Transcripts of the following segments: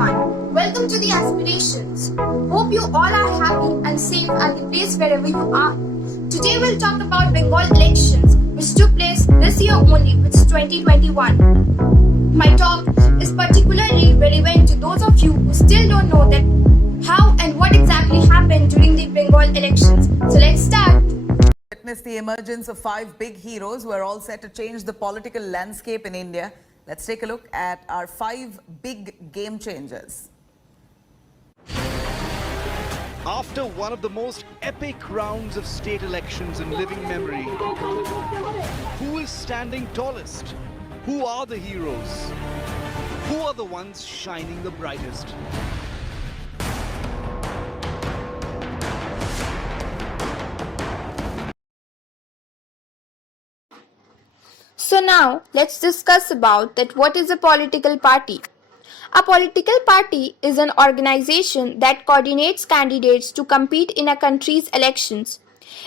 everyone. Welcome to the Aspirations. Hope you all are happy and safe at the place wherever you are. Today we'll talk about Bengal elections which took place this year only, which is 2021. My talk is particularly relevant to those of you who still don't know that how and what exactly happened during the Bengal elections. So let's start. Witness the emergence of 5 big heroes who are all set to change the political landscape in India. Let's take a look at our 5 big game changers. After one of the most epic rounds of state elections in living memory, who is standing tallest? Who are the heroes? Who are the ones shining the brightest? So now let's discuss about that what is a political party. A political party is an organization that coordinates candidates to compete in a country's elections.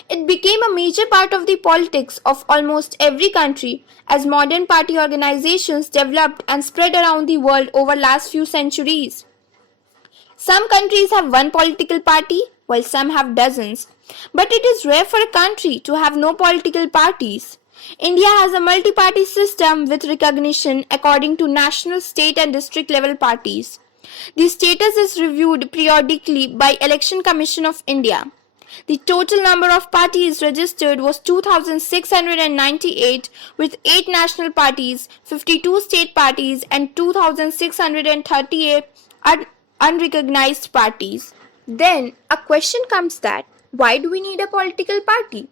It became a major part of the politics of almost every country as modern party organizations developed and spread around the world over last few centuries. Some countries have one political party while some have dozens, but it is rare for a country to have no political parties. India has a multi-party system with recognition according to national, state and district level parties. The status is reviewed periodically by Election Commission of India. The total number of parties registered was 2,698 with 8 national parties, 52 state parties and 2,638 unrecognized parties. Then a question comes that why do we need a political party?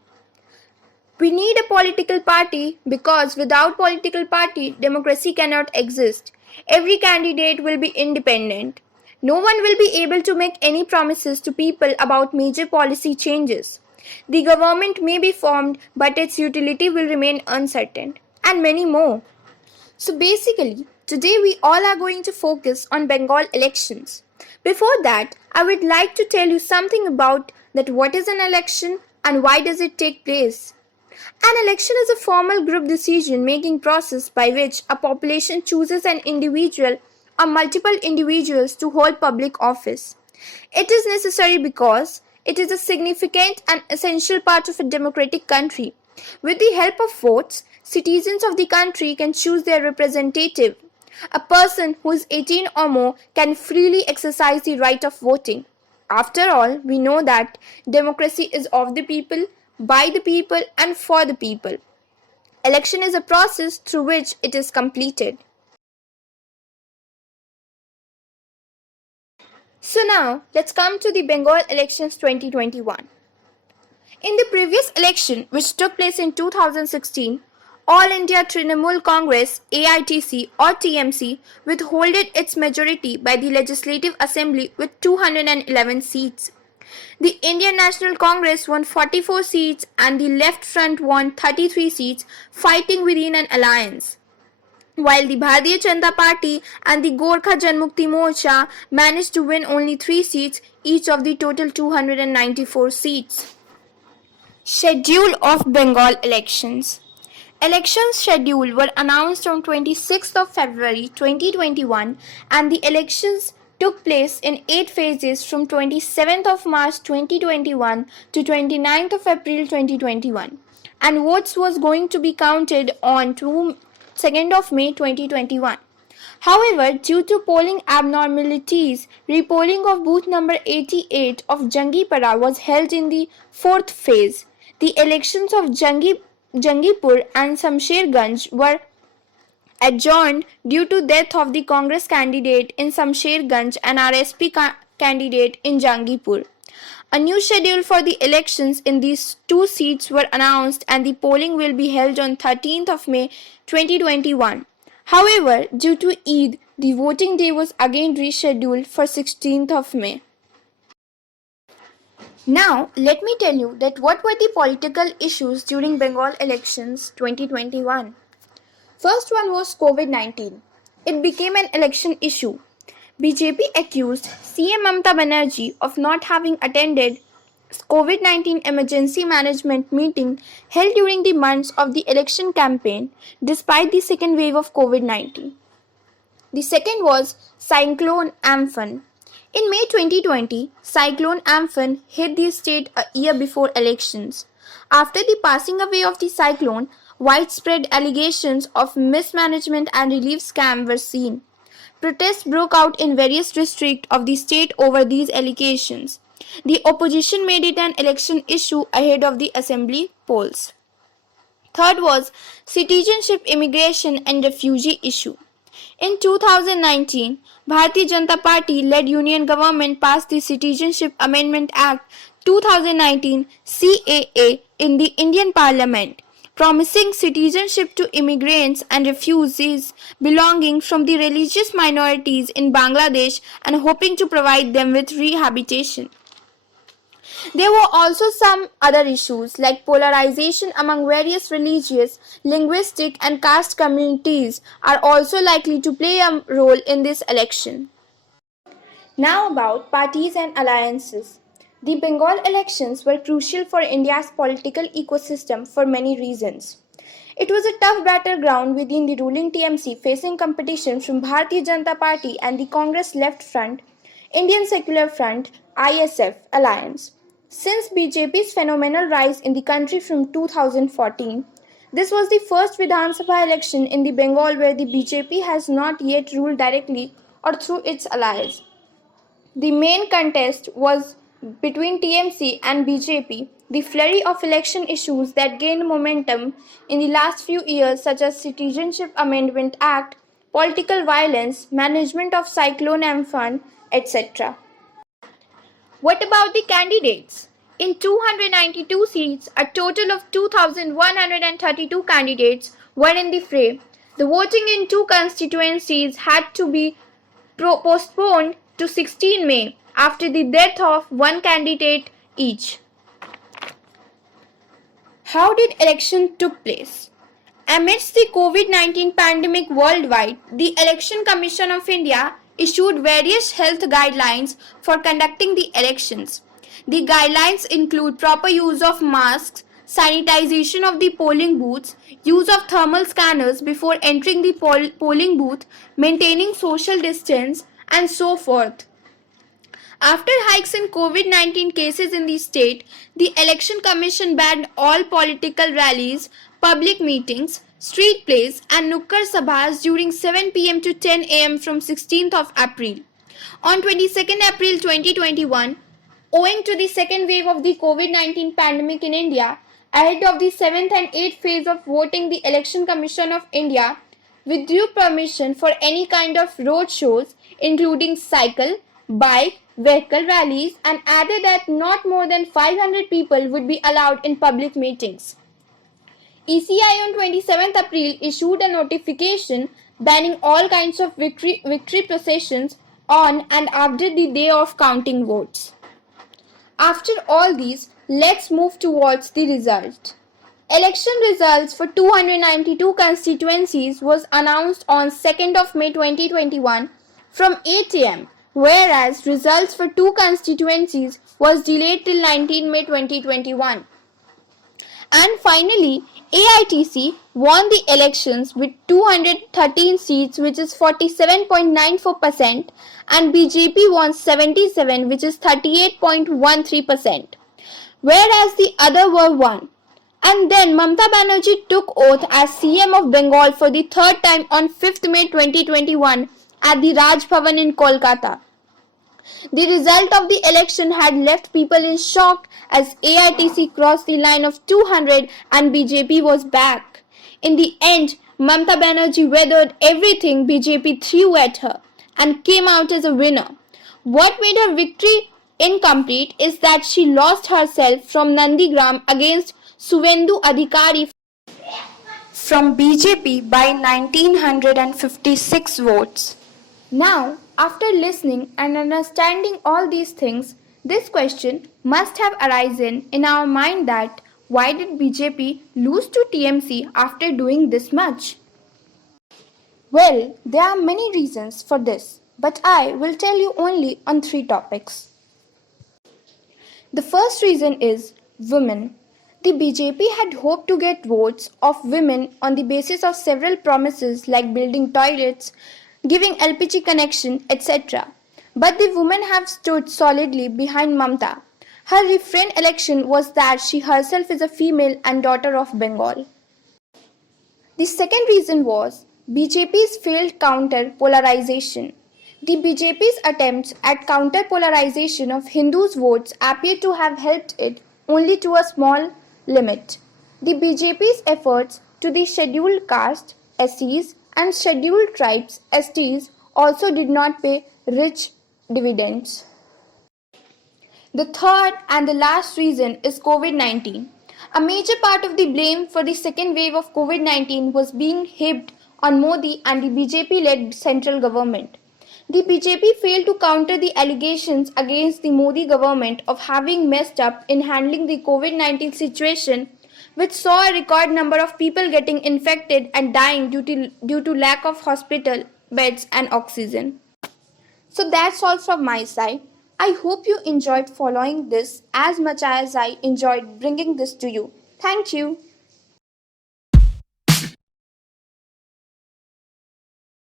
We need a political party because without political party, democracy cannot exist. Every candidate will be independent. No one will be able to make any promises to people about major policy changes. The government may be formed, but its utility will remain uncertain, and many more. So basically, today we all are going to focus on Bengal elections. Before that, I would like to tell you something about that what is an election and why does it take place. An election is a formal group decision-making process by which a population chooses an individual or multiple individuals to hold public office. It is necessary because it is a significant and essential part of a democratic country. With the help of votes, citizens of the country can choose their representative. A person who is 18 or more can freely exercise the right of voting. After all, we know that democracy is of the people, by the people and for the people. Election is a process through which it is completed. So now, let's come to the Bengal elections 2021. In the previous election, which took place in 2016, All India Trinamool Congress AITC or TMC withholded its majority by the Legislative Assembly with 211 seats. The Indian National Congress won 44 seats and the Left Front won 33 seats, fighting within an alliance, while the Bharatiya Janata Party and the Gorkha Janmukti Morcha managed to win only 3 seats, each of the total 294 seats. Schedule of Bengal elections. Elections schedule were announced on 26th of February 2021 and the elections took place in 8 phases from 27th of March 2021 to 29th of April 2021 and votes was going to be counted on 2nd of May 2021. However, due to polling abnormalities, repolling of booth number 88 of Jangipara was held in the 4th phase. The elections of Jangipur and Samsherganj were adjourned due to death of the Congress candidate in Samsherganj and RSP candidate in Jangipur. A new schedule for the elections in these 2 seats were announced and the polling will be held on 13th of May 2021. However, due to Eid, the voting day was again rescheduled for 16th of May. Now, let me tell you that what were the political issues during Bengal elections 2021. First one was COVID-19. It became an election issue. BJP accused CM Mamata Banerjee of not having attended COVID-19 emergency management meeting held during the months of the election campaign despite the second wave of COVID-19. The second was Cyclone Amphan. In May 2020, Cyclone Amphan hit the state a year before elections. After the passing away of the cyclone, widespread allegations of mismanagement and relief scam were seen. Protests broke out in various districts of the state over these allegations. The opposition made it an election issue ahead of the assembly polls. Third was citizenship, immigration and refugee issue. In 2019, Bharatiya Janata Party led union government passed the Citizenship Amendment Act 2019 CAA in the Indian Parliament, promising citizenship to immigrants and refugees belonging from the religious minorities in Bangladesh and hoping to provide them with rehabilitation. There were also some other issues like polarization among various religious, linguistic and caste communities are also likely to play a role in this election. Now about parties and alliances. The Bengal elections were crucial for India's political ecosystem for many reasons. It was a tough battleground within the ruling TMC facing competition from Bharatiya Janata Party and the Congress Left Front, Indian Secular Front ISF alliance. Since BJP's phenomenal rise in the country from 2014, this was the first Vidhan Sabha election in the Bengal where the BJP has not yet ruled directly or through its allies. The main contest was between TMC and BJP. The flurry of election issues that gained momentum in the last few years, such as Citizenship Amendment Act, political violence, management of Cyclone Amphan, etc. What about the candidates? In 292 seats, a total of 2,132 candidates were in the fray. The voting in two constituencies had to be postponed to 16 May after the death of one candidate each. How did election took place? Amidst the COVID-19 pandemic worldwide, the Election Commission of India issued various health guidelines for conducting the elections. The guidelines include proper use of masks, sanitization of the polling booths, use of thermal scanners before entering the polling booth, maintaining social distance, and so forth. After hikes in COVID-19 cases in the state, the Election Commission banned all political rallies, public meetings, street plays and nukkar sabhas during 7 pm to 10 am from 16th of April. On 22nd April 2021, owing to the second wave of the COVID-19 pandemic in India, ahead of the 7th and 8th phase of voting, the Election Commission of India withdrew permission for any kind of road shows, including cycle, bike, vehicle rallies, and added that not more than 500 people would be allowed in public meetings. ECI on 27th April issued a notification banning all kinds of victory processions on and after the day of counting votes. After all these, let's move towards the result. Election results for 292 constituencies was announced on 2nd of May 2021 from 8 am, whereas results for two constituencies was delayed till 19 May 2021. And finally, AITC won the elections with 213 seats, which is 47.94%, and BJP won 77, which is 38.13%, whereas the other were won. And then Mamata Banerjee took oath as CM of Bengal for the third time on 5th May 2021 at the Raj Bhavan in Kolkata. The result of the election had left people in shock as AITC crossed the line of 200 and BJP was back. In the end, Mamata Banerjee weathered everything BJP threw at her and came out as a winner. What made her victory incomplete is that she lost herself from Nandigram against Suvendu Adhikari from BJP by 1956 votes. Now, after listening and understanding all these things, this question must have arisen in our mind that why did BJP lose to TMC after doing this much? Well, there are many reasons for this, but I will tell you only on 3 topics. The first reason is women. The BJP had hoped to get votes of women on the basis of several promises like building toilets, giving LPG connection, etc. But the women have stood solidly behind Mamta. Her refrain election was that she herself is a female and daughter of Bengal. The second reason was BJP's failed counter polarization. The BJP's attempts at counter polarization of Hindus' votes appear to have helped it only to a small limit. The BJP's efforts to the scheduled caste SCs and scheduled tribes STs also did not pay rich dividends. The third and the last reason is COVID 19. A major part of the blame for the second wave of COVID 19 was being heaped on Modi and the BJP led central government. The BJP failed to counter the allegations against the Modi government of having messed up in handling the COVID 19 situation, which saw a record number of people getting infected and dying due to lack of hospital beds and oxygen. So that's all from my side. I hope you enjoyed following this as much as I enjoyed bringing this to you. Thank you.